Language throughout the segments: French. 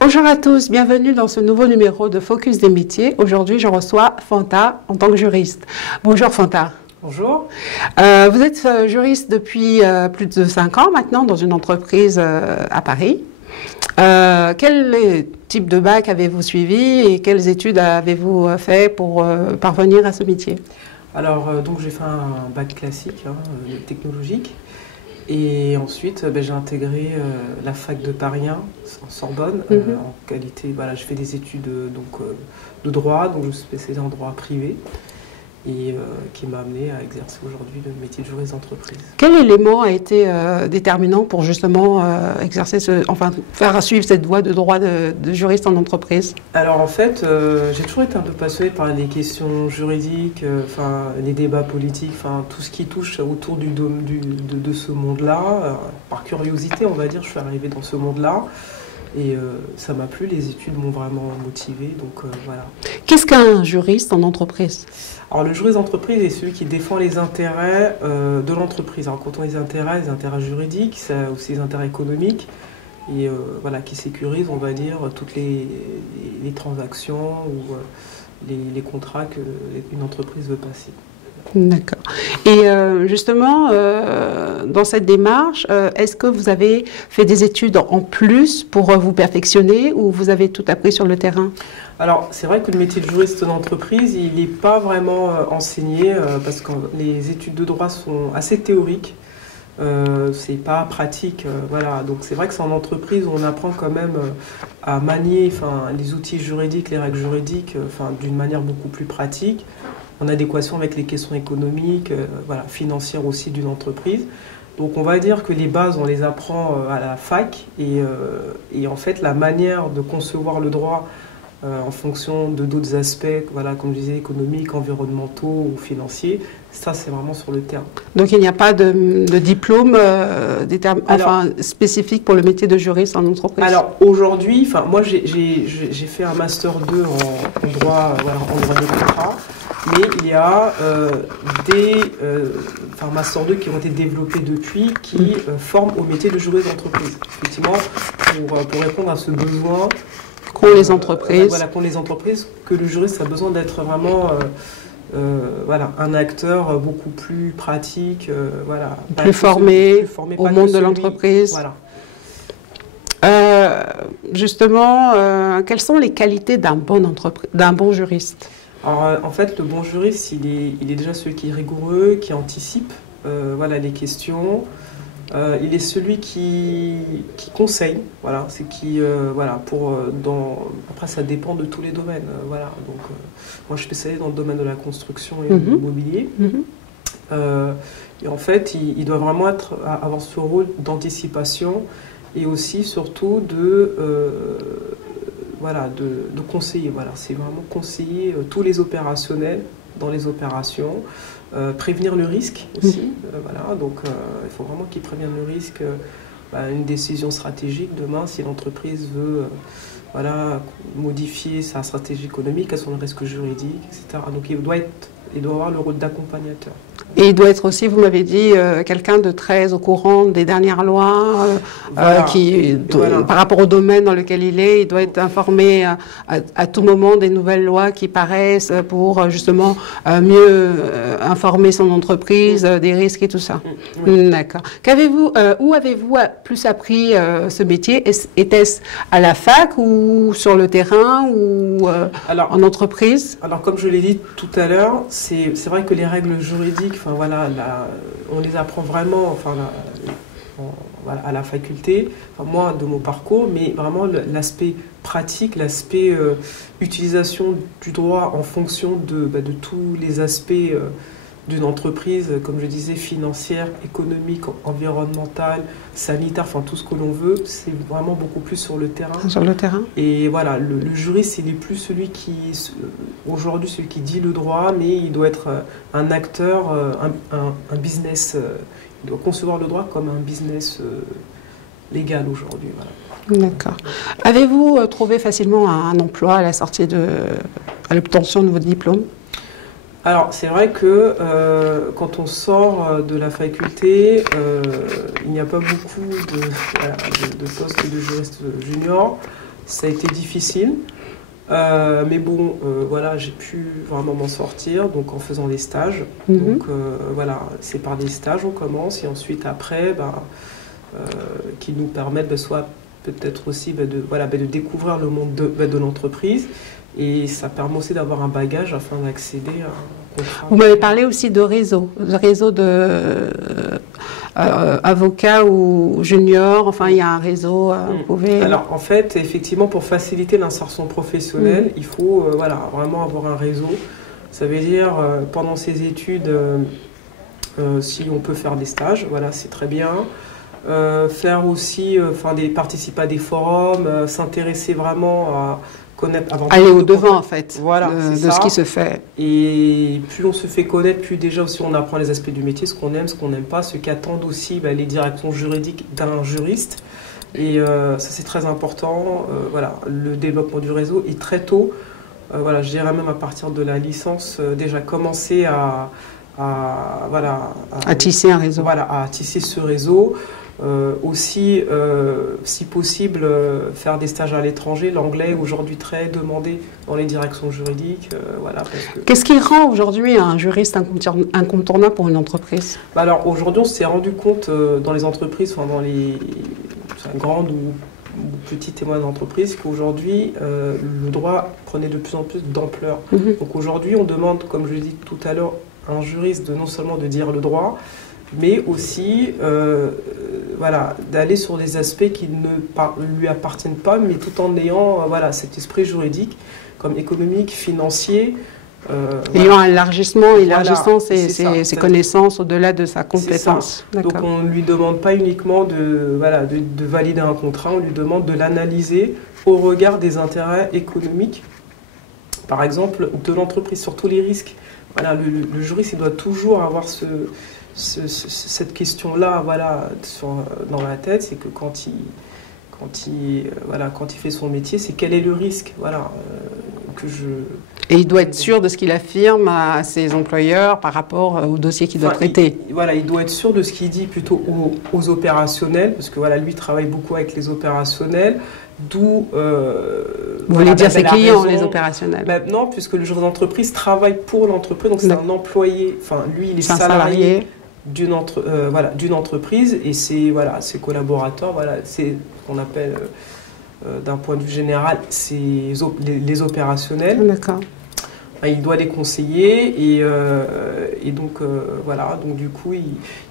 Bonjour à tous, bienvenue dans ce nouveau numéro de Focus des métiers. Aujourd'hui, je reçois Fanta en tant que juriste. Bonjour Fanta. Bonjour. Vous êtes juriste depuis plus de 5 ans maintenant dans une entreprise à Paris. Quel type de bac avez-vous suivi et quelles études avez-vous fait pour parvenir à ce métier? Alors, donc j'ai fait un bac classique, technologique. Et ensuite, j'ai intégré la fac de Paris 1 en Sorbonne, en qualité, voilà, je fais des études de droit, donc je suis spécialisée en droit privé, et qui m'a amené à exercer aujourd'hui le métier de juriste d'entreprise. Quel élément a été déterminant pour justement exercer faire suivre cette voie de droit de juriste en entreprise? Alors en fait, j'ai toujours été un peu passionnée par les questions juridiques, les débats politiques, tout ce qui touche autour de ce monde-là. Par curiosité, on va dire, je suis arrivée dans ce monde-là. Et ça m'a plu, les études m'ont vraiment motivée, donc voilà. Qu'est-ce qu'un juriste en entreprise? Alors le juriste d'entreprise est celui qui défend les intérêts de l'entreprise. Alors quand on a les intérêts juridiques, ça a aussi les intérêts économiques, et voilà, qui sécurise, on va dire, toutes les transactions ou les contrats qu'une entreprise veut passer. D'accord. Et justement, dans cette démarche, est-ce que vous avez fait des études en plus pour vous perfectionner ou vous avez tout appris sur le terrain? Alors, c'est vrai que le métier de juriste d'entreprise, il n'est pas vraiment enseigné parce que les études de droit sont assez théoriques. C'est pas pratique, voilà. Donc c'est vrai que c'est en entreprise où on apprend quand même à manier les outils juridiques, les règles juridiques d'une manière beaucoup plus pratique, en adéquation avec les questions économiques, voilà, financières aussi d'une entreprise. Donc on va dire que les bases, on les apprend à la fac, et en fait la manière de concevoir le droit en fonction de d'autres aspects, voilà, comme je disais, économiques, environnementaux ou financiers, ça c'est vraiment sur le terrain. Donc il n'y a pas de diplôme spécifique pour le métier de juriste en entreprise? Alors aujourd'hui, moi j'ai fait un master 2 en droit, voilà, en droit des contrats, mais il y a des master 2 qui ont été développés depuis, qui forment au métier de juriste d'entreprise. Effectivement, pour répondre à ce besoin qu'ont les entreprises. Voilà, qu'ont les entreprises, que le juriste a besoin d'être vraiment voilà, un acteur beaucoup plus pratique, voilà, plus formé au monde de l'entreprise. Voilà. Justement, quelles sont les qualités d'un bon juriste? Alors, en fait, le bon juriste, il est déjà celui qui est rigoureux, qui anticipe voilà, les questions. Il est celui qui conseille, voilà, c'est qui, voilà, après ça dépend de tous les domaines, voilà, donc moi je suis spécialisée dans le domaine de la construction et de l'immobilier, et en fait il doit vraiment avoir ce rôle d'anticipation et aussi surtout voilà, de conseiller, voilà, c'est vraiment conseiller tous les opérationnels dans les opérations. Prévenir le risque aussi, voilà, donc il faut vraiment qu'ils préviennent le risque, une décision stratégique demain si l'entreprise veut voilà, modifier sa stratégie économique, quels sont les risques juridiques, etc. Donc il doit avoir le rôle d'accompagnateur. Et il doit être aussi, vous m'avez dit, quelqu'un de très au courant des dernières lois, voilà. Voilà. Par rapport au domaine dans lequel il doit être informé à tout moment des nouvelles lois qui paraissent pour justement mieux informer son entreprise des risques et tout ça. D'accord. Où avez-vous plus appris ce métier? Était-ce à la fac ou sur le terrain ou en entreprise? Alors comme je l'ai dit tout à l'heure, c'est vrai que les règles juridiques, voilà, on les apprend vraiment voilà, à la faculté, moi de mon parcours, mais vraiment l'aspect pratique, l'aspect utilisation du droit en fonction de tous les aspects d'une entreprise, comme je disais, financière, économique, environnementale, sanitaire, tout ce que l'on veut, c'est vraiment beaucoup plus sur le terrain. Sur le terrain. Et voilà, le juriste, il n'est plus celui aujourd'hui, celui qui dit le droit, mais il doit être un acteur, un business, il doit concevoir le droit comme un business légal aujourd'hui. Voilà. D'accord. Avez-vous trouvé facilement un emploi à la sortie à l'obtention de votre diplôme? Alors, c'est vrai que quand on sort de la faculté, il n'y a pas beaucoup de postes de juriste junior. Ça a été difficile. Mais bon, voilà, j'ai pu vraiment m'en sortir, donc en faisant des stages. Donc voilà, c'est par des stages on commence, et ensuite après, qui nous permettent soit peut-être aussi de découvrir le monde de l'entreprise, et ça permet aussi d'avoir un bagage afin d'accéder à un contrat. Vous m'avez parlé aussi de réseau de avocats ou juniors, enfin il y a un réseau, vous pouvez... Alors en fait, effectivement, pour faciliter l'insertion professionnelle, il faut vraiment avoir un réseau. Ça veut dire, pendant ses études, si on peut faire des stages, voilà, c'est très bien. Faire aussi, participer à des forums, s'intéresser vraiment à connaître... Aller au-devant, en fait, voilà, de ce qui se fait. Et plus on se fait connaître, plus déjà aussi on apprend les aspects du métier, ce qu'on aime, ce qu'on n'aime pas, ce qu'attendent aussi les directions juridiques d'un juriste. Et ça, c'est très important. Voilà, le développement du réseau. Et très tôt, voilà, je dirais même à partir de la licence, déjà commencer à tisser un réseau. Voilà, à tisser ce réseau. Aussi, si possible, faire des stages à l'étranger. L'anglais est aujourd'hui très demandé dans les directions juridiques. Voilà, qu'est-ce qui rend aujourd'hui un juriste incontournable pour une entreprise? Alors aujourd'hui, on s'est rendu compte dans les entreprises, dans les grandes ou petites et moyennes entreprises, qu'aujourd'hui, le droit prenait de plus en plus d'ampleur. Donc aujourd'hui, on demande, comme je l'ai dit tout à l'heure, à un juriste non seulement de dire le droit, mais aussi d'aller sur des aspects qui ne lui appartiennent pas, mais tout en ayant cet esprit juridique, comme économique, financier. Ayant élargissant ses connaissances au-delà de sa compétence. Donc on ne lui demande pas uniquement de valider un contrat, on lui demande de l'analyser au regard des intérêts économiques, par exemple, de l'entreprise, sur tous les risques. Voilà, le juriste, il doit toujours avoir cette question-là dans la tête, c'est que quand il fait son métier, c'est quel est le risque, Et il doit être sûr de ce qu'il affirme à ses employeurs par rapport au dossier qu'il doit traiter. Il doit être sûr de ce qu'il dit plutôt aux opérationnels, parce que lui travaille beaucoup avec les opérationnels, d'où... Vous voulez dire ses clients, les opérationnels? Non, puisque le juriste d'entreprise travaille pour l'entreprise, donc c'est un employé, lui il est salarié d'une entreprise, et ses collaborateurs, c'est ce qu'on appelle, d'un point de vue général, les opérationnels. D'accord. Il doit les conseiller, et donc donc du coup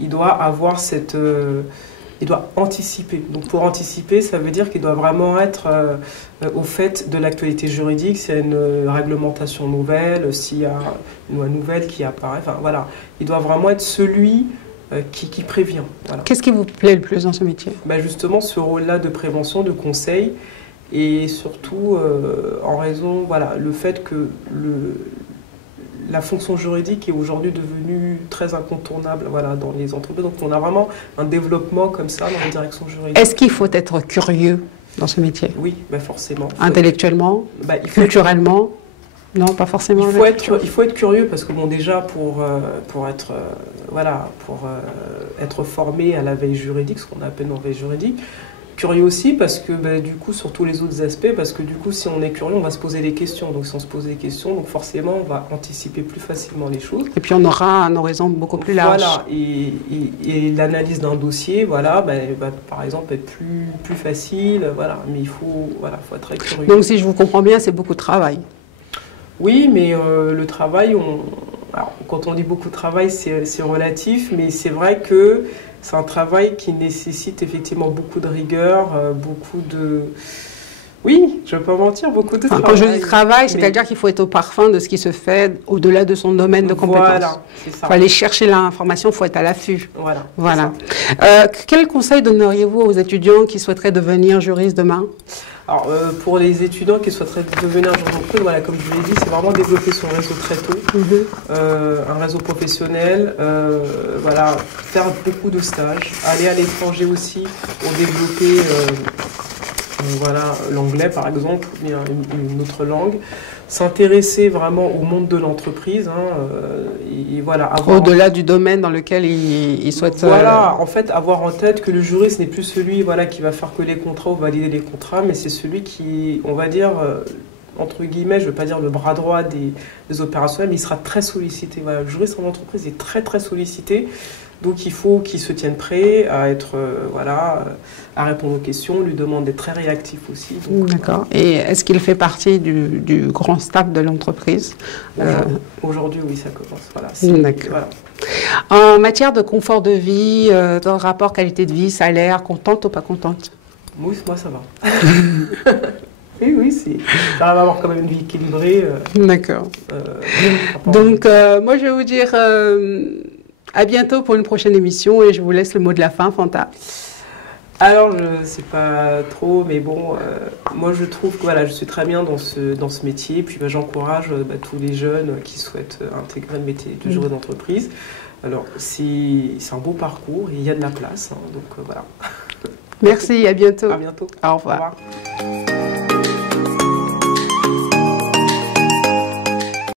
il doit avoir il doit anticiper. Donc pour anticiper, ça veut dire qu'il doit vraiment être au fait de l'actualité juridique, s'il y a une réglementation nouvelle, s'il y a une loi nouvelle qui apparaît. Il doit vraiment être celui qui prévient. Voilà. Qu'est-ce qui vous plaît le plus dans ce métier? Justement, ce rôle-là de prévention, de conseil, et surtout en raison, le fait que la fonction juridique est aujourd'hui devenue très incontournable dans les entreprises. Donc on a vraiment un développement comme ça dans les directions juridiques. Est-ce qu'il faut être curieux dans ce métier? Oui, forcément. Intellectuellement, culturellement? Non, pas forcément. Il faut être curieux, parce que déjà pour être formé à la veille juridique, ce qu'on appelle en veille juridique. Curieux aussi parce que du coup, sur tous les autres aspects, parce que du coup, si on est curieux, on va se poser des questions. Donc si on se pose des questions, donc forcément on va anticiper plus facilement les choses. Et puis on aura un horizon beaucoup plus large. Voilà, et l'analyse d'un dossier, par exemple, être plus facile, mais il faut être très curieux. Donc si je vous comprends bien, c'est beaucoup de travail. Oui, mais le travail, alors, quand on dit beaucoup de travail, c'est relatif, mais c'est vrai que c'est un travail qui nécessite effectivement beaucoup de rigueur, beaucoup de... Oui, je ne vais pas mentir, beaucoup de travail. Quand je dis travail, c'est-à-dire qu'il faut être au parfum de ce qui se fait au-delà de son domaine de compétence. Voilà, c'est ça. Il faut aller chercher l'information, il faut être à l'affût. Voilà. Quel conseil donneriez-vous aux étudiants qui souhaiteraient devenir juristes demain? Alors, pour les étudiants qui souhaiteraient devenir juriste d'entreprise, comme je vous l'ai dit, c'est vraiment développer son réseau très tôt, un réseau professionnel, faire beaucoup de stages, aller à l'étranger aussi pour développer l'anglais par exemple, ou bien une autre langue, s'intéresser vraiment au monde de l'entreprise, et voilà. Au-delà du domaine dans lequel il souhaite... Voilà, en fait, avoir en tête que le juriste n'est plus celui qui va faire que les contrats ou valider les contrats, mais c'est celui qui, on va dire, entre guillemets, je ne veux pas dire le bras droit des opérationnels, mais il sera très sollicité. Voilà, le juriste en entreprise est très très sollicité. Donc il faut qu'il se tienne prêt à être, à répondre aux questions, lui demande d'être très réactif aussi. D'accord. Et est-ce qu'il fait partie du grand staff de l'entreprise? Aujourd'hui, oui, ça commence. Voilà, d'accord. Voilà. En matière de confort de vie, de rapport qualité de vie, salaire, contente ou pas contente? Oui, moi ça va. Oui, j'arrive à avoir quand même une vie équilibrée. D'accord. Donc moi je vais vous dire... à bientôt pour une prochaine émission et je vous laisse le mot de la fin, Fanta. Alors, je ne sais pas trop, mais bon, moi je trouve que je suis très bien dans ce métier. Puis j'encourage tous les jeunes qui souhaitent intégrer le métier de juriste d'entreprise. Alors, c'est un beau parcours et il y a de la place. Donc voilà. Merci, à bientôt. À bientôt. Au revoir. Au revoir.